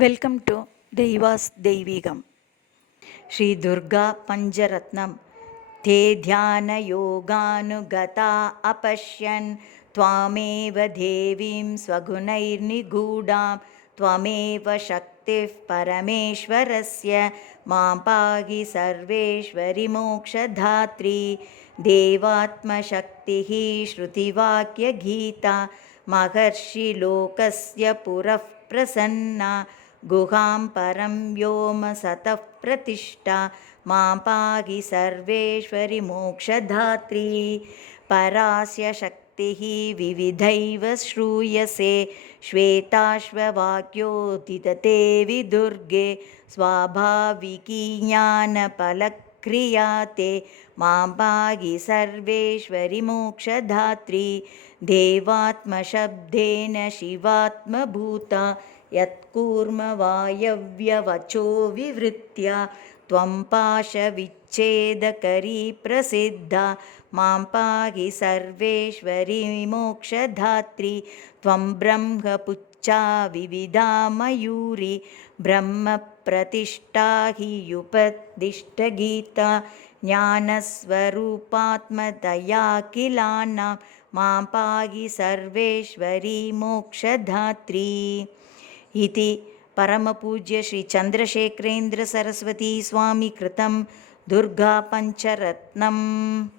Welcome to దైవాస్ దైవీగం. శ్రీ దుర్గా పంచరత్నం. తే ధ్యానయోగానుగతా అపశ్యన్ త్వామేవ దేవీం స్వగుణైర్నిగూఢాం త్వమేవ శక్తిః పరమేశ్వరస్య మాం పాహి సర్వేశ్వరి మోక్షధాత్రి. దేవాత్మశక్తిః శృతివాక్యగీతా మహర్షిలోకస్య పురః ప్రసన్నా గుహాం పరం వ్యోమ సతః ప్రతిష్ఠా మాం పాహి సర్వేశ్వరి మోక్షధాత్రి. పరాస్య శక్తిః వివిధైవ శ్రూయసే శ్వేతాశ్వవాక్యోదితతే విదుర్గే స్వాభావికీ జ్ఞానఫలక్రియా తే మాం పాహి సర్వేశ్వరి మోక్షధాత్రి. దేవాత్మశబ్దేన శివాత్మభూతా యత్కూర్మవాయవ్యవచో వివృత్య త్వం పాశవిచ్ఛేదకరీ ప్రసిద్ధా మాం పాహి సర్వేశ్వరి మోక్షధాత్రి. త్వం బ్రహ్మపుచ్చా వివిధా మయూరి బ్రహ్మప్రతిష్ఠా హ్యుపదిష్టగీతా జ్ఞానస్వరూపాత్మతయాఖిలానాం మాం పాహి సర్వేశ్వరి మోక్షధాత్రి. इति परमपूज्य श्री चंद्रशेखरेन्द्र सरस्वती स्वामी कृतं दुर्गा पंचरत्नम्.